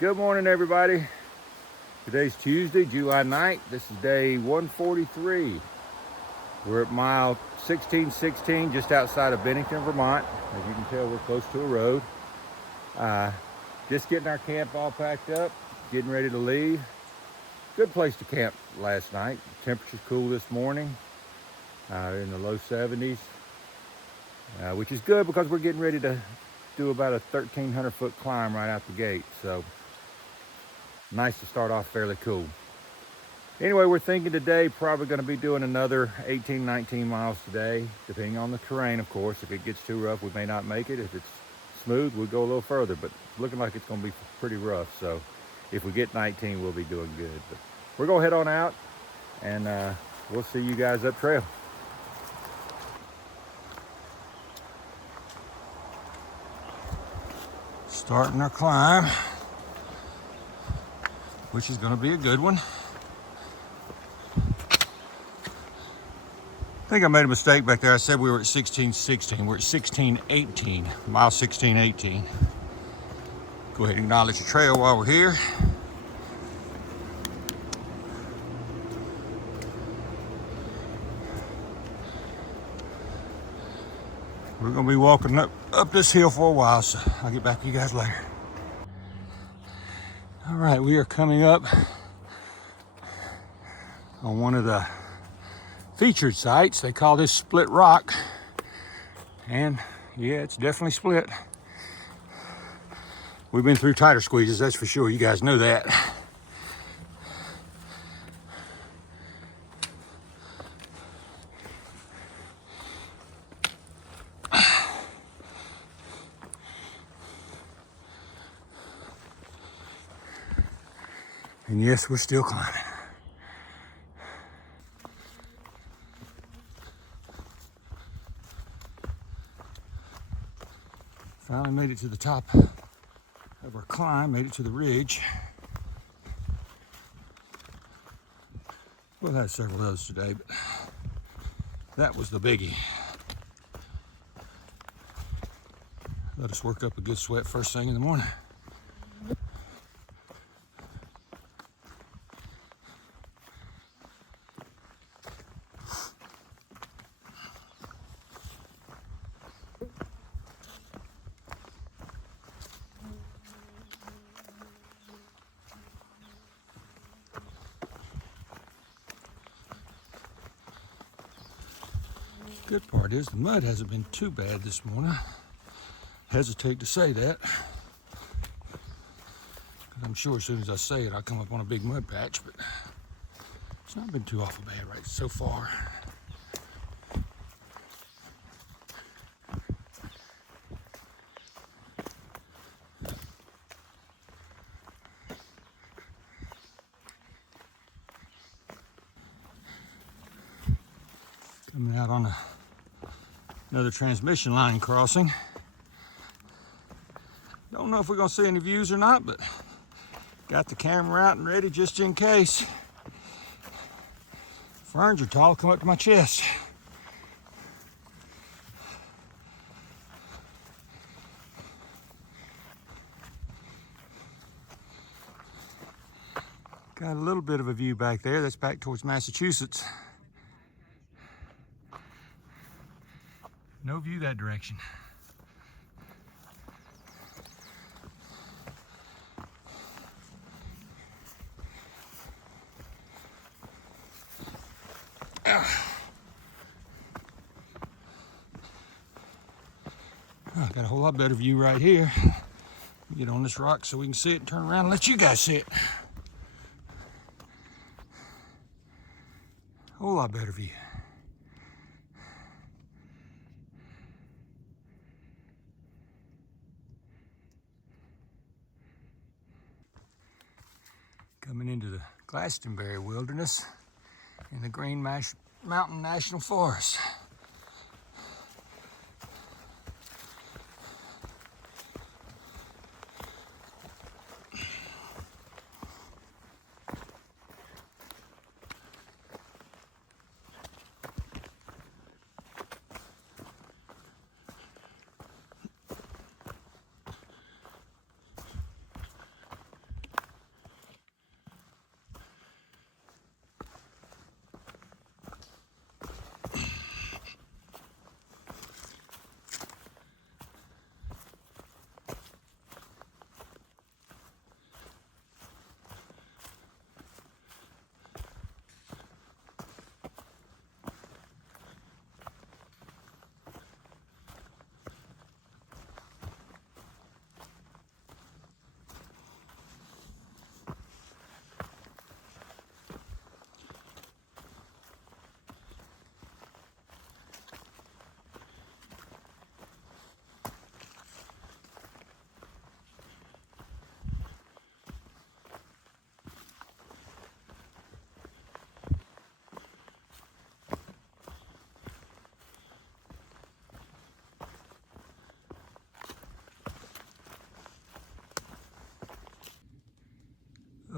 Good morning, everybody. Today's Tuesday, July 9th. This is day 143. We're at mile 1616, just outside of Bennington, Vermont. As you can tell, we're close to a road. Just getting our camp all packed up, getting ready to leave. Good place to camp last night. Temperature's cool this morning, in the low 70s, which is good because we're getting ready to do about a 1,300 foot climb right out the gate. So nice to start off fairly cool. Anyway, we're thinking today probably going to be doing another 18, 19 miles today, depending on the terrain, of course. If it gets too rough, we may not make it. If it's smooth, we'll go a little further, but it's looking like it's going to be pretty rough. So if we get 19, we'll be doing good. But we're going to head on out, and we'll see you guys up trail. Starting our climb, which is going to be a good one. I think I made a mistake back there. I said we were at 1616. We're at 1618, mile 1618. Go ahead and acknowledge the trail while we're here. We're going to be walking up this hill for a while, so I'll get back to you guys later. All right, we are coming up on one of the featured sites. They call this Split Rock, and yeah, it's definitely split. We've been through tighter squeezes, that's for sure. You guys know that. And yes, we're still climbing. Finally made it to the top of our climb, made it to the ridge. We'll have several of those today, but that was the biggie. Let us work up a good sweat first thing in the morning. Good part is the mud hasn't been too bad this morning. Hesitate to say that, because I'm sure as soon as I say it, I'll come up on a big mud patch, but it's not been too awful bad right so far. Coming out on another transmission line crossing. Don't know if we're gonna see any views or not, but got the camera out and ready just in case. Ferns are tall, come up to my chest. Got a little bit of a view back there. That's back towards Massachusetts. No view that direction. I got a whole lot better view right here. Get on this rock so we can see it and turn around and let you guys see it. Whole lot better view. Coming into the Glastonbury Wilderness in the Green Mountain National Forest.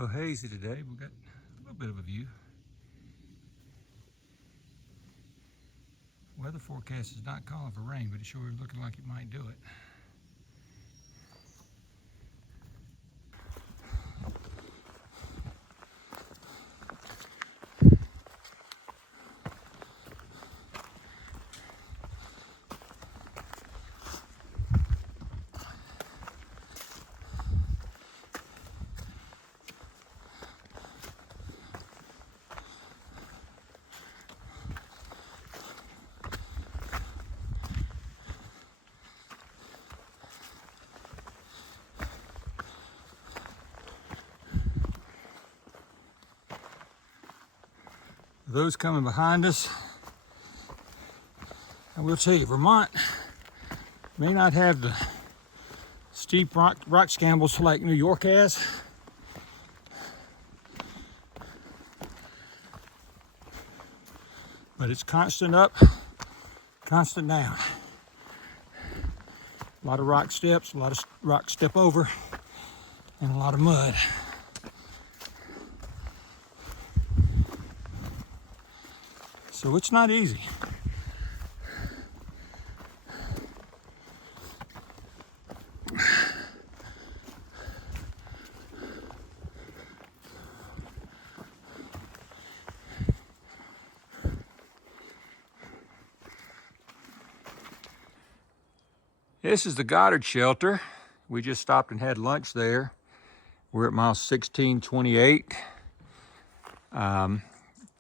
A little hazy today. We've got a little bit of a view. Weather forecast is not calling for rain, but it's sure looking like it might do it. Those coming behind us, I will tell you, Vermont may not have the steep rock scrambles like New York has. But it's constant up, constant down. A lot of rock steps, a lot of rock step over, and a lot of mud. So it's not easy. This is the Gore Shelter. We just stopped and had lunch there. We're at mile 1628.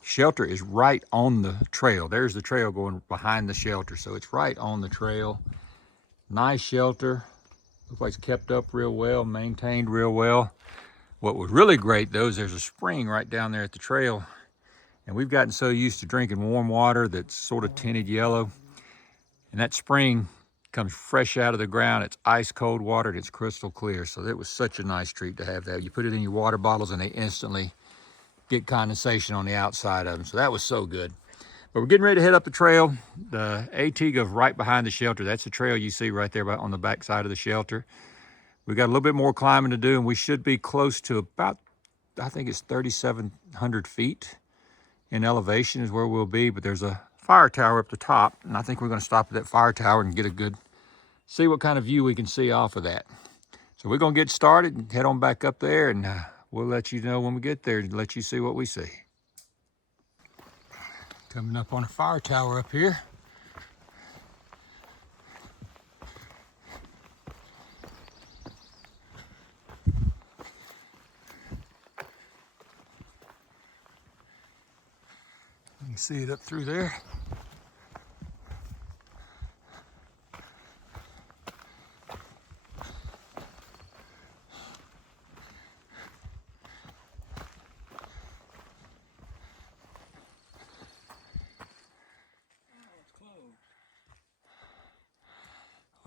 Shelter is right on the trail. There's the trail going behind the shelter, so it's right on the trail. Nice shelter. Looks like it's kept up real well, maintained real well. What was really great though is there's a spring right down there at the trail, and we've gotten so used to drinking warm water that's sort of tinted yellow, and that spring comes fresh out of the ground. It's ice cold water and it's crystal clear. So it was such a nice treat to have that. You put it in your water bottles and they instantly get condensation on the outside of them. So that was so good. But we're getting ready to head up the trail. The AT goes right behind the shelter. That's the trail you see right there on the back side of the shelter. We've got a little bit more climbing to do, and we should be close to about, I think it's 3,700 feet in elevation is where we'll be. But there's a fire tower up the top, and I think we're going to stop at that fire tower and get a good, see what kind of view we can see off of that. So we're going to get started and head on back up there, and we'll let you know when we get there and let you see what we see. Coming up on a fire tower up here. You can see it up through there.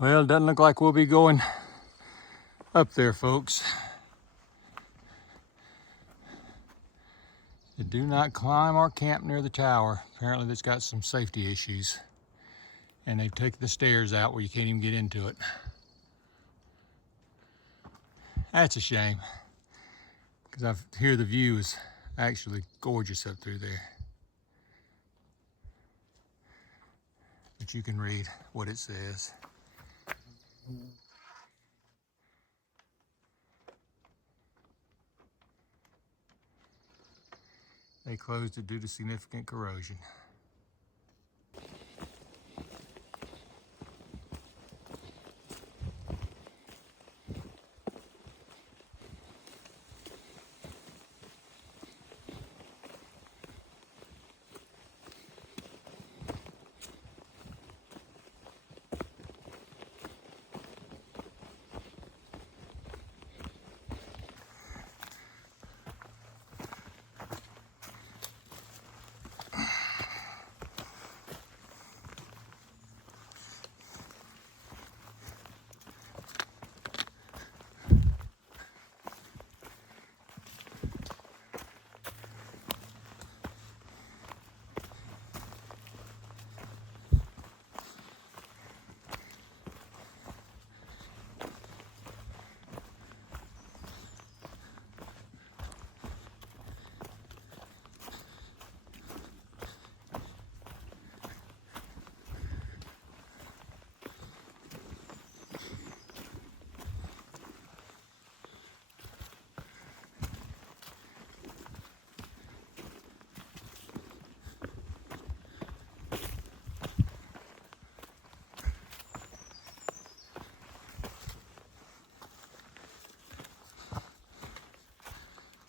Well, it doesn't look like we'll be going up there, folks. You do not climb or camp near the tower. Apparently it's got some safety issues, and they've taken the stairs out where you can't even get into it. That's a shame, because I hear the view is actually gorgeous up through there. But you can read what it says. They closed it due to significant corrosion.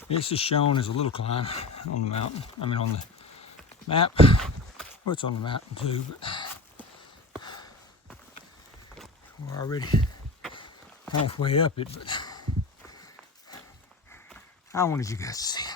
This is shown as a little climb on the mountain. I mean on the map. Well, it's on the mountain too, but we're already halfway up it, but I wanted you guys to see it.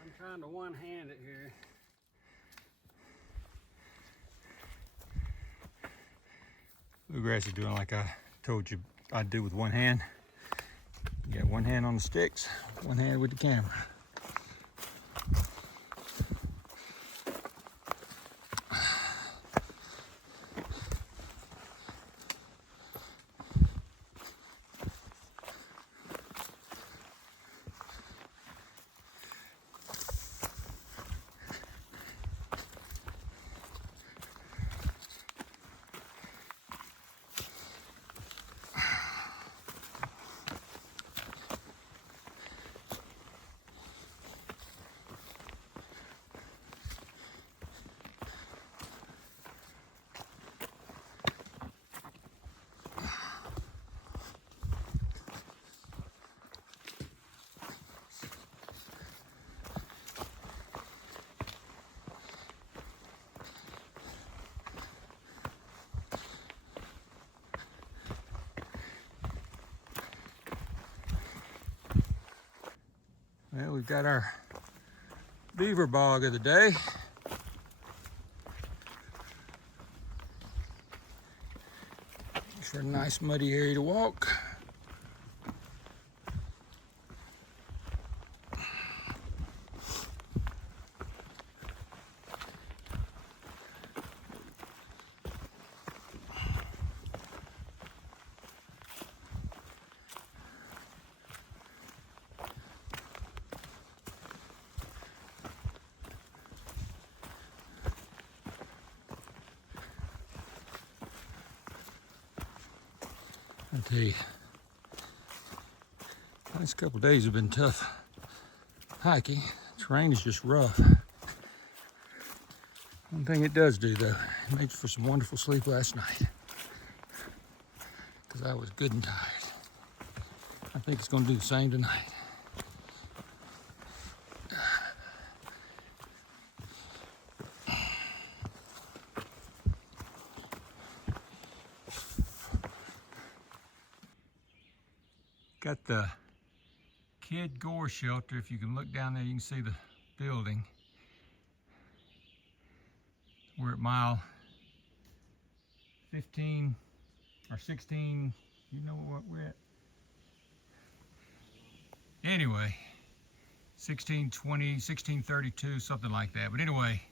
I'm trying to one-hand it here. Bluegrass is doing like I told you I'd do with one hand. You got one hand on the sticks, one hand with the camera. Well, we've got our beaver bog of the day. For a nice muddy area to walk. I tell you, the last couple of days have been tough hiking. Terrain is just rough. One thing it does do though, it makes for some wonderful sleep last night. Because I was good and tired. I think it's going to do the same tonight. Got the Kid Gore Shelter. If you can look down there, you can see the building. We're at mile 15 or 16. You know what we're at? Anyway, 1620, 1632, something like that. But anyway,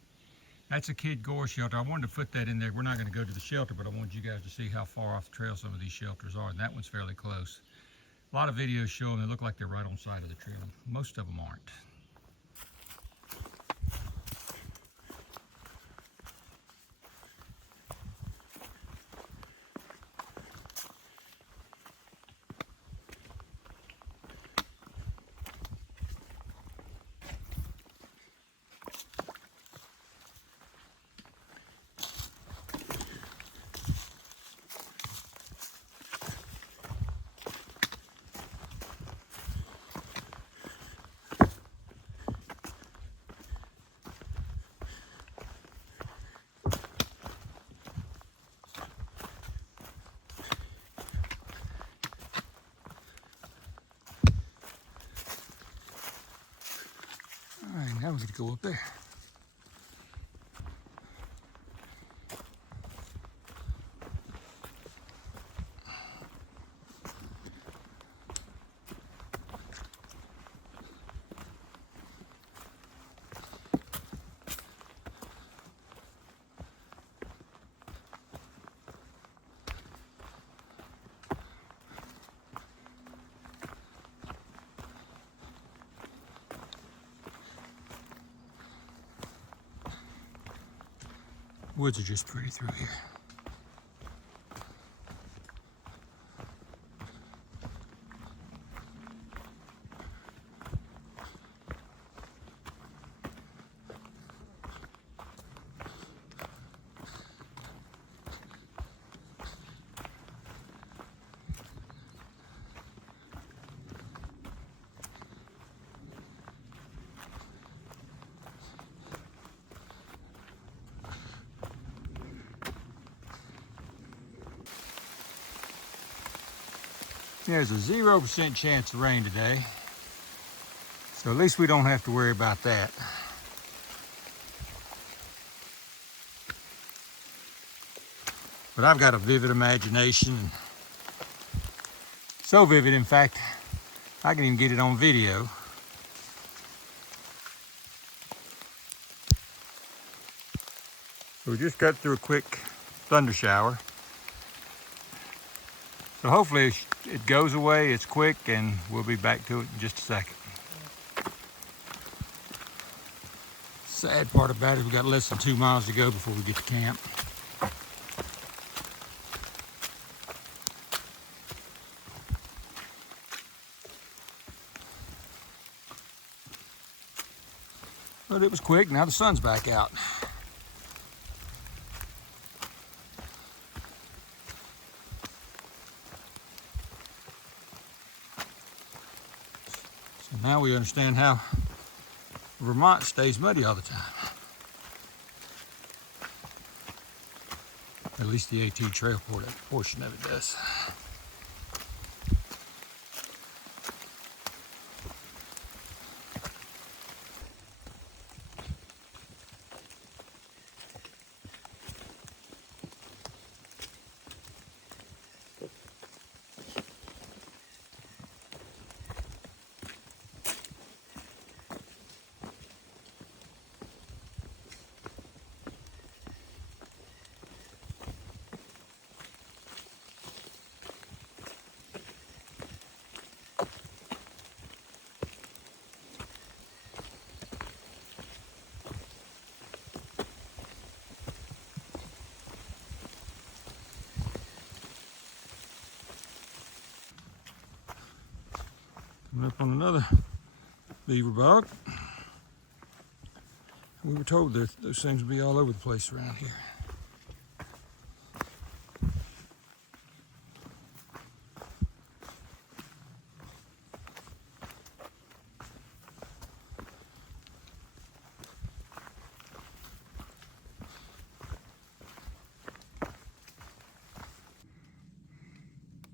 that's a Kid Gore Shelter. I wanted to put that in there. We're not going to go to the shelter, but I wanted you guys to see how far off the trail some of these shelters are. And that one's fairly close. A lot of videos show them, they look like they're right on the side of the trail. Most of them aren't. All right, now we're going to go up there. Woods are just pretty through here. There's a 0% chance of rain today, so at least we don't have to worry about that. But I've got a vivid imagination, so vivid in fact I can even get it on video. So we just got through a quick thunder shower. So hopefully it goes away, it's quick, and we'll be back to it in just a second. Sad part about it, we got less than 2 miles to go before we get to camp. But it was quick, now the sun's back out. So now we understand how Vermont stays muddy all the time. At least the AT trail portion of it does. Coming up on another beaver bog. We were told that those things would be all over the place around here.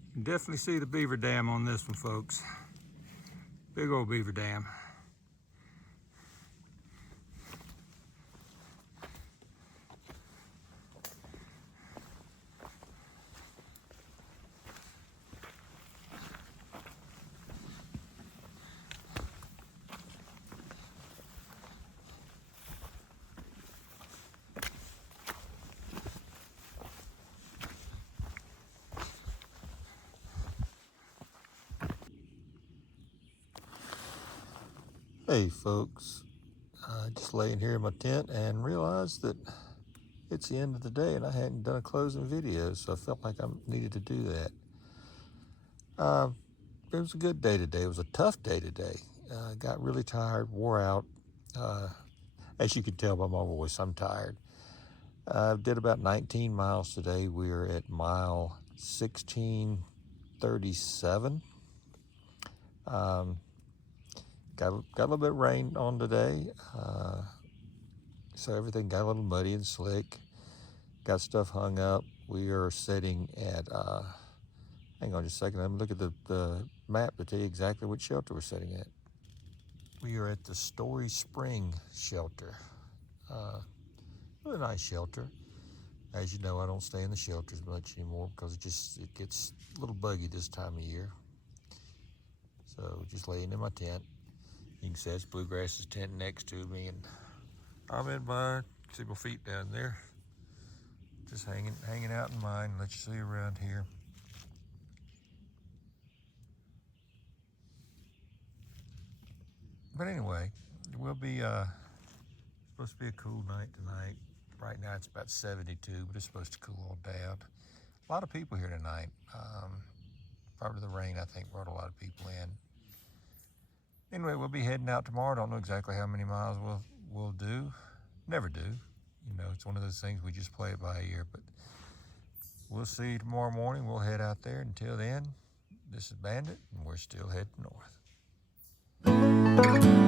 You can definitely see the Beaver Dam on this one, folks. Big old Beaver Dam. Hey folks, just laying here in my tent and realized that it's the end of the day and I hadn't done a closing video, so I felt like I needed to do that. It was a good day today. It was a tough day today. Got really tired, wore out. As you can tell by my voice, I'm tired. Did about 19 miles today. We are at mile 1637. Got a little bit of rain on today, so everything got a little muddy and slick. Got stuff hung up. We are sitting at, hang on just a second, let me look at the map to tell you exactly which shelter we're sitting at. We are at the Story Spring shelter. Really nice shelter. As you know, I don't stay in the shelters much anymore because it gets a little buggy this time of year. So just laying in my tent. You can see that's Bluegrass's tent next to me, and I'm in mine. See my feet down there. Just hanging out in mine. Let you see around here. But anyway, it will be supposed to be a cool night tonight. Right now it's about 72, but it's supposed to cool all down. A lot of people here tonight. Probably the rain, I think, brought a lot of people in. Anyway, we'll be heading out tomorrow. Don't know exactly how many miles we'll do. Never do. You know, it's one of those things, we just play it by ear. But we'll see you tomorrow morning. We'll head out there. Until then, this is Bandit, and we're still heading north.